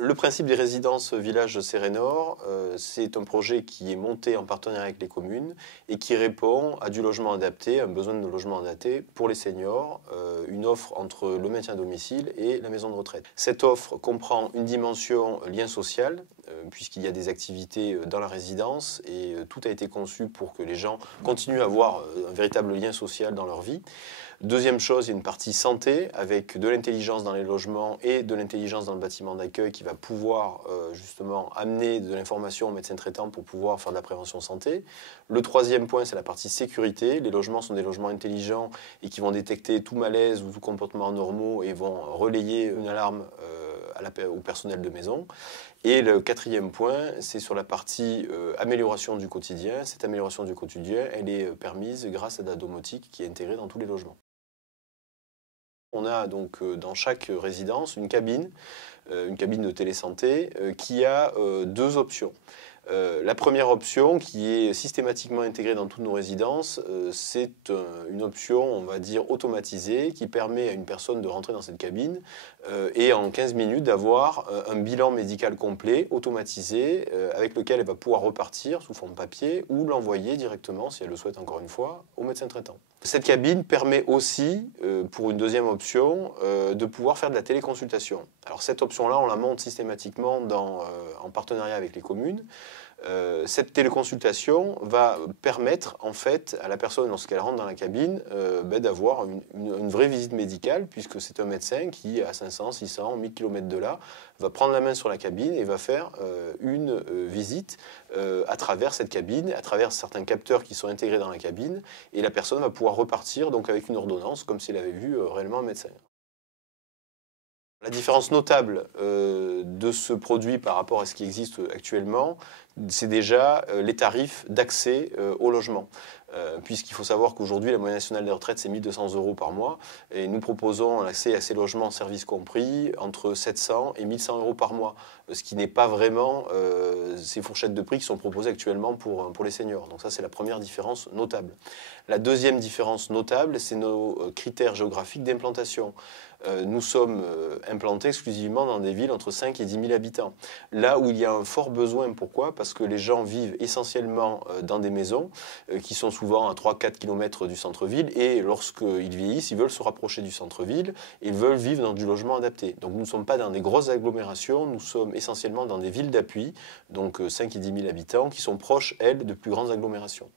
Le principe des résidences Village Sérénor, c'est un projet qui est monté en partenariat avec les communes et qui répond à du logement adapté, un besoin de logement adapté pour les seniors, une offre entre le maintien à domicile et la maison de retraite. Cette offre comprend une dimension lien social, puisqu'il y a des activités dans la résidence et tout a été conçu pour que les gens continuent à avoir un véritable lien social dans leur vie. Deuxième chose, il y a une partie santé avec de l'intelligence dans les logements et de l'intelligence dans le bâtiment d'accueil qui va pouvoir justement amener de l'information au médecin traitant pour pouvoir faire de la prévention santé. Le troisième point, c'est la partie sécurité. Les logements sont des logements intelligents et qui vont détecter tout malaise ou tout comportement anormal et vont relayer une alarme au personnel de maison. Et le quatrième point, c'est sur la partie amélioration du quotidien. Cette amélioration du quotidien, elle est permise grâce à de la domotique qui est intégrée dans tous les logements. On a donc dans chaque résidence une cabine de télésanté qui a deux options. La première option, qui est systématiquement intégrée dans toutes nos résidences, c'est une option, on va dire, automatisée, qui permet à une personne de rentrer dans cette cabine et en 15 minutes d'avoir un bilan médical complet, automatisé, avec lequel elle va pouvoir repartir sous forme papier ou l'envoyer directement, si elle le souhaite encore une fois, au médecin traitant. Cette cabine permet aussi, pour une deuxième option, de pouvoir faire de la téléconsultation. Alors cette option-là, on la monte systématiquement en partenariat avec les communes. Cette téléconsultation va permettre en fait à la personne lorsqu'elle rentre dans la cabine d'avoir une vraie visite médicale puisque c'est un médecin qui à 500, 600, 1000 km de là va prendre la main sur la cabine et va faire une visite à travers cette cabine, à travers certains capteurs qui sont intégrés dans la cabine et la personne va pouvoir repartir donc avec une ordonnance comme s'il avait vu réellement un médecin. La différence notable de ce produit par rapport à ce qui existe actuellement, c'est déjà les tarifs d'accès au logement. Puisqu'il faut savoir qu'aujourd'hui, la moyenne nationale des retraites, c'est 1 200 € par mois. Et nous proposons l'accès à ces logements, services compris, entre 700 et 1 100 € par mois. Ce qui n'est pas vraiment ces fourchettes de prix qui sont proposées actuellement pour les seniors. Donc ça, c'est la première différence notable. La deuxième différence notable, c'est nos critères géographiques d'implantation. Nous sommes implantés exclusivement dans des villes entre 5 et 10 000 habitants. Là où il y a un fort besoin, pourquoi? Parce que les gens vivent essentiellement dans des maisons qui sont souvent à 3-4 km du centre-ville et lorsqu'ils vieillissent, ils veulent se rapprocher du centre-ville et ils veulent vivre dans du logement adapté. Donc nous ne sommes pas dans des grosses agglomérations, nous sommes essentiellement dans des villes d'appui, donc 5 et 10 000 habitants, qui sont proches, elles, de plus grandes agglomérations.